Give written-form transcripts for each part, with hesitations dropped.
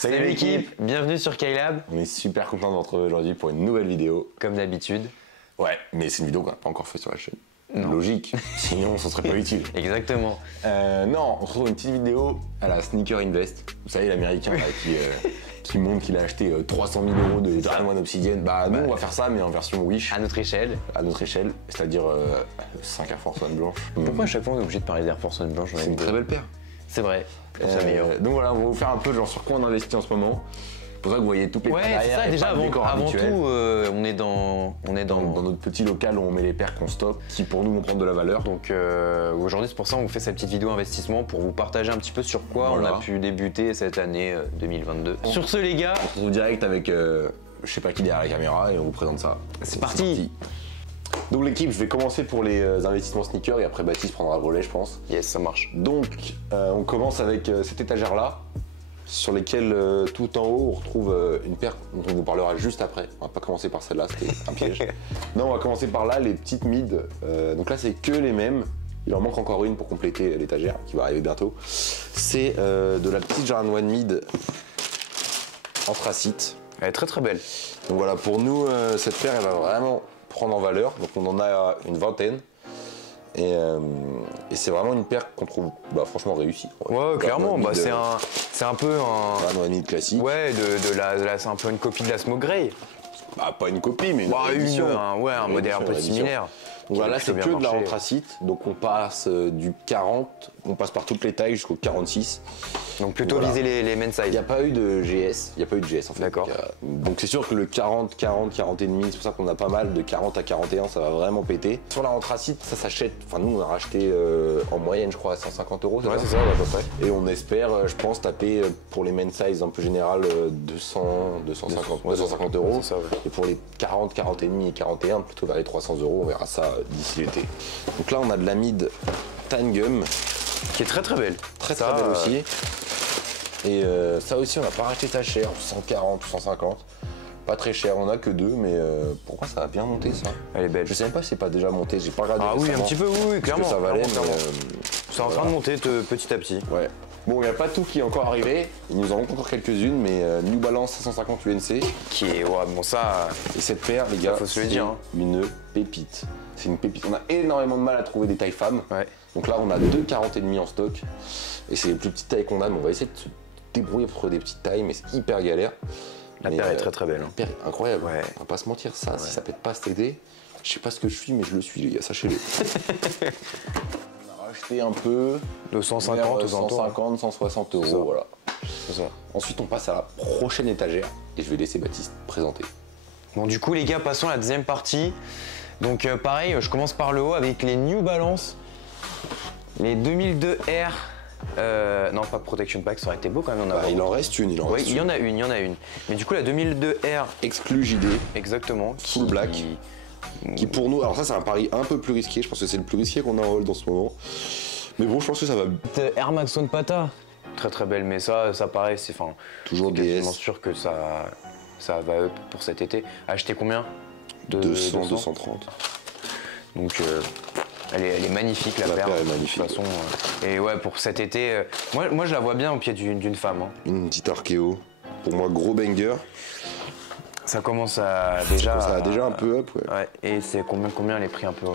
Salut l'équipe, bienvenue sur Kylab. On est super content de vous retrouver aujourd'hui pour une nouvelle vidéo. Comme d'habitude. Ouais, mais c'est une vidéo qu'on n'a pas encore fait sur la chaîne. Non. Logique, sinon ça serait pas utile. Exactement. Non, on se retrouve une petite vidéo à la Sneaker Invest. Vous savez, l'américain là, qui montre qu'il a acheté 300 000 € de Jordan 1 Obsidian. Bah nous on va faire ça mais en version Wish. À notre échelle. À notre échelle, c'est-à-dire 5 Air Force One blanches. Pourquoi à chaque fois on est obligé de parler d'Air Force One blanche? C'est une très belle paire. C'est vrai, pour ça meilleur. Donc voilà, on va vous faire un peu genre sur quoi on investit en ce moment. C'est pour ça que vous voyez toutes les Ouais, c'est ça, déjà avant tout, on est dans notre petit local où on met les paires qu'on stocke, qui pour nous vont prendre de la valeur. Donc aujourd'hui c'est pour ça qu'on vous fait cette petite vidéo investissement pour vous partager un petit peu sur quoi on a pu débuter cette année 2022. Sur ce les gars, on se retrouve direct avec je sais pas qui derrière la caméra et on vous présente ça. C'est parti. Donc l'équipe, je vais commencer pour les investissements sneakers et après Baptiste prendra le relais je pense. Yes, ça marche. Donc on commence avec cette étagère là, sur lesquelles tout en haut on retrouve une paire dont on vous parlera juste après. On va pas commencer par celle-là, c'était un piège. Non, on va commencer par là, les petites mid. Donc là c'est que les mêmes. Il en manque encore une pour compléter l'étagère qui va arriver bientôt. C'est de la petite Jordan 1 mid anthracite. Elle est très très belle. Donc voilà, pour nous cette paire elle va vraiment prendre en valeur. Donc on en a une vingtaine. Et c'est vraiment une paire qu'on trouve franchement réussie. Ouais, clairement, c'est un peu un... Jordan 1 mid classique. Ouais, c'est un peu une copie de la Smoke Grey. Bah, pas une copie, mais une réédition. Un modèle un peu similaire. Donc voilà, c'est que de la anthracite. Donc on passe du 40, on passe par toutes les tailles jusqu'au 46. Donc plutôt viser les men's size. Il n'y a pas eu de GS, il n'y a pas eu de GS en fait. D'accord. Donc c'est sûr que le 40, 40, 40 et demi, c'est pour ça qu'on a pas mal de 40 à 41, ça va vraiment péter. Sur la anthracite, ça s'achète, enfin nous on a racheté en moyenne je crois à 150 €. Ouais, c'est ça, à peu près. Et on espère, je pense, taper pour les men's size un peu général 200, 250 €. Ça, ouais. Et pour les 40, 40 et demi et 41, plutôt vers les 300 €, on verra ça d'ici l'été. Donc là on a de la mid Tangum. Qui est très très belle. Très belle aussi. Et ça aussi on n'a pas racheté ça cher, 140 ou 150. Pas très cher, on a que deux, mais pourquoi ça a bien monté ça? Elle est belle. Je sais même pas si c'est pas déjà monté, j'ai pas regardé. Ah oui, un petit peu, oui, clairement. Que ça valait, clairement. C'est en train de monter petit à petit. Ouais. Bon, il n'y a pas tout qui est encore arrivé, il nous en manque encore quelques-unes, mais New Balance 550 UNC. Qui est, ouais, bon ça... Et cette paire, les gars, faut se le dire, hein. Une pépite. C'est une pépite. On a énormément de mal à trouver des tailles femmes. Ouais. Donc là, on a deux 40 et demi en stock. Et c'est les plus petites tailles qu'on a, mais on va essayer de se débrouiller pour trouver des petites tailles, mais c'est hyper galère. La paire est très très belle. La paire est incroyable. Ouais. On va pas se mentir, ça, si ça pète pas cet été, je sais pas ce que je suis, mais je le suis, les gars, sachez-le. On a racheté un peu. De 150 aux 150, 160 €, voilà. C'est ça. Ensuite, on passe à la prochaine étagère et je vais laisser Baptiste présenter. Bon, du coup, les gars, passons à la deuxième partie. Donc, pareil, je commence par le haut avec les New Balance. Les 2002 R. Non, pas Protection Pack, ça aurait été beau quand même. Il en reste une, Oui, il y en a une. Mais du coup, la 2002 R. Exclu JD. Exactement. Full black. Qui pour nous, alors ça c'est un pari un peu plus risqué, je pense que c'est le plus risqué qu'on a en hold en ce moment. Mais bon, je pense que ça va. Air Max One Pata. Très très belle, mais ça paraît, c'est toujours DS. Je suis sûr que ça va up pour cet été. Acheter combien? 200, 230. Donc elle est magnifique la paire. Elle est magnifique. De toute façon, et ouais, pour cet été, moi je la vois bien au pied d'une femme. Hein. Une petite Archeo. Pour moi, gros banger. Ça commence à déjà. Ça a déjà un peu up, ouais. Ouais. Et c'est combien les prix un peu.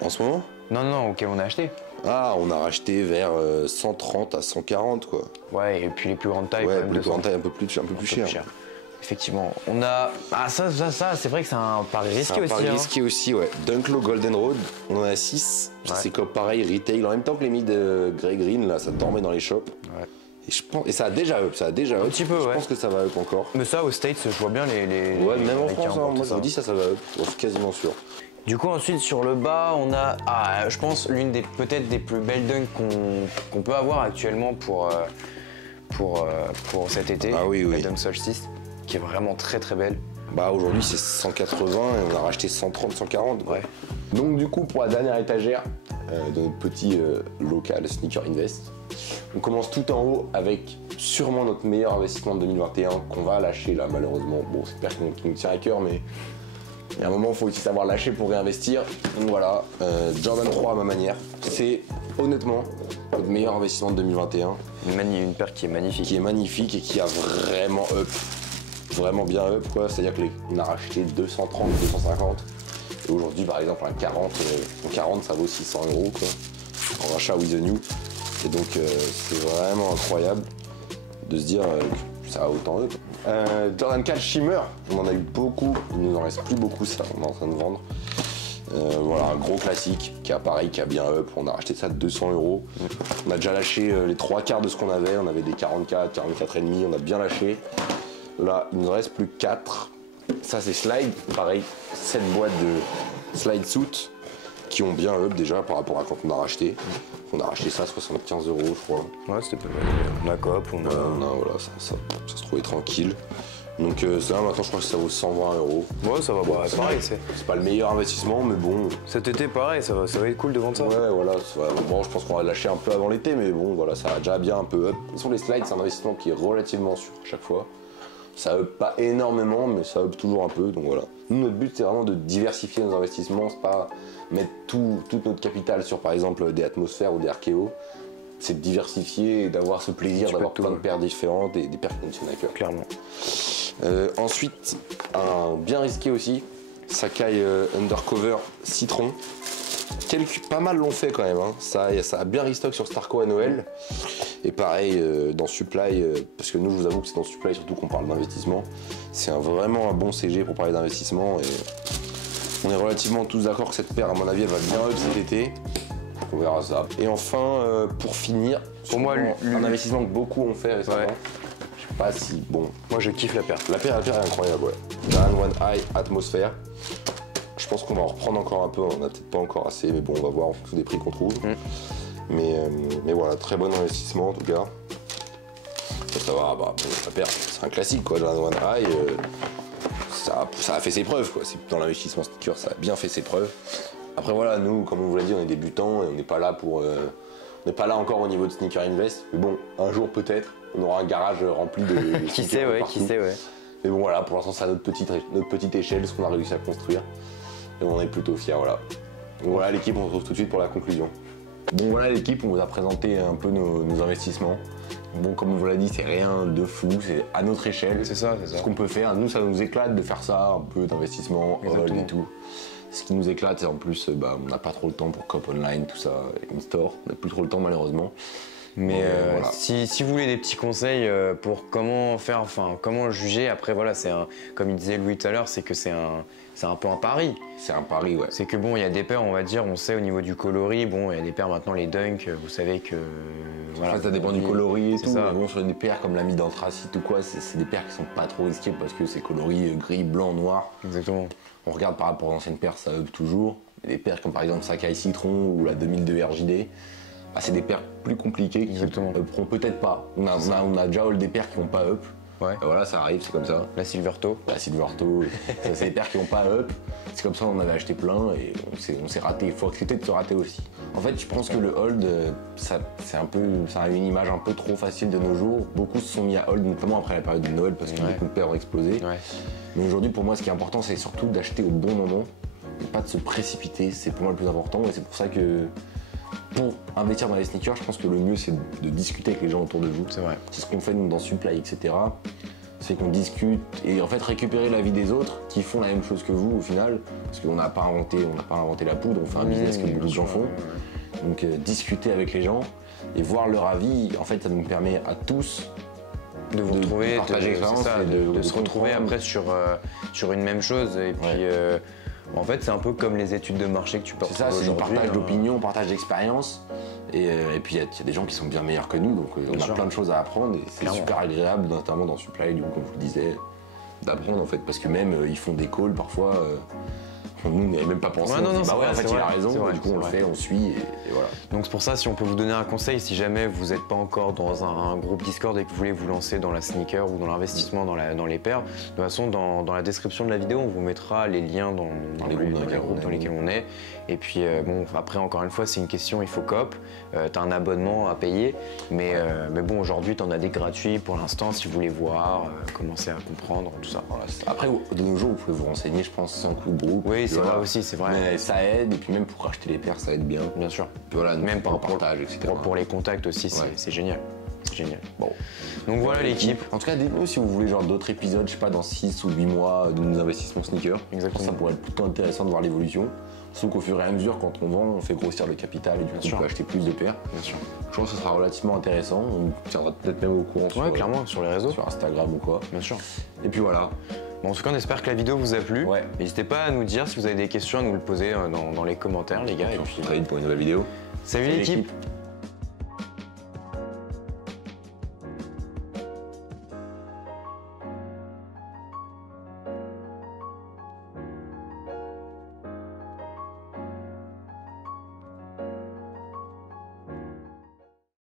En ce moment? Non, auquel on a acheté. Ah, on a racheté vers 130 à 140 quoi. Ouais, et puis les plus grandes tailles. Ouais, quand même, les plus grandes tailles un peu plus cher. Effectivement. On a. Ah, ça c'est vrai que c'est un pari risqué aussi. C'est un pari risqué aussi, ouais. Dunklo Golden Road, on en a 6. Ouais. C'est comme pareil, retail. En même temps que les mid Grey Green, là, ça dormait dans les shops. Ouais. Et je pense. Et ça a déjà up, Un petit peu, je pense que ça va up encore. Mais ça, aux States, je vois bien les. Ouais, même en France, hein, moi je vous dis, ça va up. Je suis quasiment sûr. Du coup, ensuite, sur le bas, on a, je pense, l'une des peut-être des plus belles dunks qu'on peut avoir actuellement pour cet été. Ah oui, la Dunk Solstice, qui est vraiment très très belle. Bah aujourd'hui, c'est 180 et on a racheté 130, 140. Ouais. Donc du coup, pour la dernière étagère de notre petit local Sneaker Invest, on commence tout en haut avec sûrement notre meilleur investissement de 2021 qu'on va lâcher là, malheureusement. Bon, c'est une paire qui nous tient à cœur, mais Il y a un moment, il faut aussi savoir lâcher pour réinvestir. Donc voilà, Jordan 3 à ma manière. C'est honnêtement notre meilleur investissement de 2021. Une paire qui est magnifique. Qui est magnifique et qui a vraiment up. Vraiment bien up, quoi. C'est-à-dire qu'on a racheté 230, 250. Et aujourd'hui, par exemple, un 40, ça vaut 600 €, quoi. En rachat with the new. Et donc, c'est vraiment incroyable de se dire que ça a autant up. Jordan 4 Shimmer, on en a eu beaucoup. Il nous en reste plus beaucoup, ça, on est en train de vendre. Voilà, un gros classique qui a pareil, qui a bien up. On a racheté ça de 200 €. On a déjà lâché les 3/4 de ce qu'on avait. On avait des 44, 44,5. On a bien lâché. Là, il nous reste plus que 4. Ça, c'est Slide. Pareil, 7 boîtes de Slide Suit qui ont bien up déjà par rapport à quand on a racheté. On a racheté ça à 75 €, je crois. Ouais, c'était pas mal. On a coop, voilà, ça se trouvait tranquille. Donc ça, maintenant, je crois que ça vaut 120 €. Ouais, ça va, pareil. C'est pas le meilleur investissement, mais bon. Cet été, pareil, ça va être cool de vendre ça. Ouais, voilà. Bon, je pense qu'on va lâcher un peu avant l'été, mais bon, voilà, ça a déjà bien un peu up. De toute façon, les slides, c'est un investissement qui est relativement sûr à chaque fois. Ça up pas énormément, mais ça up toujours un peu, donc voilà. Nous, notre but, c'est vraiment de diversifier nos investissements, c'est pas mettre toute notre capital sur, par exemple, des atmosphères ou des archéos. C'est de diversifier et d'avoir ce plaisir d'avoir plein de paires différentes et des paires qui nous tiennent à cœur. Clairement. Ensuite, un bien risqué aussi, Sacai Undercover Citron. Pas mal l'ont fait quand même, hein. Ça a bien restock sur Starco à Noël. Et pareil, dans Supply, parce que nous, je vous avoue que c'est dans Supply surtout qu'on parle d'investissement. C'est vraiment un bon CG pour parler d'investissement. Et on est relativement tous d'accord que cette paire, à mon avis, elle va bien up cet été. On verra ça. Et enfin, pour finir, pour moi, un investissement que beaucoup ont fait récemment. Ouais. Je sais pas si, bon. Moi, je kiffe la paire. La paire est incroyable, ouais. Giant One Eye Atmosphère. Je pense qu'on va en reprendre encore un peu, on en a peut-être pas encore assez, mais bon, on va voir en fonction des prix qu'on trouve. Mais voilà, très bon investissement en tout cas. Faut savoir, bon, la paire, c'est un classique quoi, Giant One Eye. Ça a fait ses preuves quoi. Dans l'investissement sneaker, ça a bien fait ses preuves. Après voilà, nous, comme on vous l'a dit, on est débutants et on n'est pas là pour. On n'est pas là encore au niveau de Sneaker Invest. Mais bon, un jour peut-être, on aura un garage rempli de. Qui sait, ouais. Mais bon voilà, pour l'instant c'est à notre petite échelle ce qu'on a réussi à construire. Et on est plutôt fiers, voilà. Donc voilà l'équipe, on se retrouve tout de suite pour la conclusion. Bon voilà l'équipe, on vous a présenté un peu nos investissements. Bon comme on vous l'a dit, c'est rien de fou, c'est à notre échelle. C'est ça. Ce qu'on peut faire, nous ça nous éclate de faire ça, un peu d'investissement, hold et tout. Ce qui nous éclate, c'est en plus, on n'a pas trop le temps pour Cop Online, tout ça, in-store. On n'a plus trop le temps malheureusement. Mais voilà. si vous voulez des petits conseils pour comment faire, comment juger, après voilà, comme il disait Louis tout à l'heure, c'est que c'est un peu un pari. C'est un pari, ouais. C'est que bon, il y a des paires, on va dire, on sait au niveau du coloris, bon, il y a des paires maintenant, les Dunk, vous savez que. Voilà, ça dépend du coloris et tout. Ça. Mais bon, sur des paires comme l'ami d'anthracite ou quoi, c'est des paires qui sont pas trop risquées parce que c'est coloris gris, blanc, noir. Exactement. On regarde par rapport aux anciennes paires, ça up toujours. Et des paires comme par exemple Sacai Citron ou la 2002 RJD. C'est des paires plus compliquées qui upperont peut-être pas. On a déjà des paires qui n'ont pas up. Ouais. Voilà, ça arrive, c'est comme ça. La Silverto. Ça, c'est des paires qui n'ont pas up. C'est comme ça, on en avait acheté plein et on s'est raté. Il faut accepter de se rater aussi. En fait, je pense que le hold, ça a une image un peu trop facile de nos jours. Beaucoup se sont mis à hold, notamment après la période de Noël, parce que beaucoup de paires ont explosé. Ouais. Mais aujourd'hui, pour moi, ce qui est important, c'est surtout d'acheter au bon moment, et pas de se précipiter. C'est pour moi le plus important et c'est pour ça que. Pour investir dans les sneakers, je pense que le mieux c'est de discuter avec les gens autour de vous. C'est vrai. C'est ce qu'on fait nous dans Supply, etc. C'est qu'on discute et en fait récupérer l'avis des autres qui font la même chose que vous au final. Parce qu'on n'a pas inventé la poudre, on fait un business que beaucoup de gens font. Donc discuter avec les gens et voir leur avis, en fait ça nous permet à tous de vous retrouver, de se retrouver après sur une même chose. Et puis en fait, c'est un peu comme les études de marché que tu peux retrouver aujourd'hui. C'est partage d'opinion, partage d'expérience. Et puis, il y a des gens qui sont bien meilleurs que nous, donc on a plein de choses à apprendre. Et c'est super agréable, notamment dans Supply, du coup, comme je vous le disais, d'apprendre en fait. Parce que même, ils font des calls parfois. Nous, on n'y avait même pas pensé. Ouais, non, on non, dit, c'est bah ouais, vrai, en fait, c'est il a vrai, raison. c'est vrai, Du coup, c'est on le vrai. fait, on suit et voilà. Donc c'est pour ça, si on peut vous donner un conseil, si jamais vous n'êtes pas encore dans un groupe Discord et que vous voulez vous lancer dans la sneaker ou dans l'investissement dans les paires, de toute façon, dans la description de la vidéo, on vous mettra les liens dans les groupes dans lesquels on est. Et puis, bon, après, encore une fois, c'est une question, il faut coop. T'as un abonnement à payer, mais bon, aujourd'hui, t'en as des gratuits pour l'instant, si vous voulez voir, commencer à comprendre, tout ça. Voilà. Après, de nos jours, vous pouvez vous renseigner, je pense, sans coup de groupe. Oui, c'est voilà. vrai aussi, c'est vrai. Mais ça aide, et puis même pour acheter les paires, ça aide bien. Bien sûr. Puis voilà, Même pour le partage, etc. Pour les contacts aussi, Ouais. c'est génial. C'est génial. Bon. Donc voilà l'équipe. En tout cas, dites-nous si vous voulez genre d'autres épisodes, je sais pas, dans 6 ou 8 mois de nos investissements sneakers. Exactement. Ça pourrait être plutôt intéressant de voir l'évolution. Sauf qu'au fur et à mesure, quand on vend, on fait grossir le capital et du coup, sûr. on peut acheter plus de paires. Bien sûr. Je pense que ce sera relativement intéressant. On tiendra peut-être même au courant Ouais, clairement, sur les réseaux. sur Instagram ou quoi. Bien sûr. Et puis voilà. Bon, en tout cas, on espère que la vidéo vous a plu. Ouais. N'hésitez pas à nous dire si vous avez des questions, à nous le poser dans les commentaires, les gars. Et On se puis, retrouve très vite pour une nouvelle vidéo. salut l'équipe.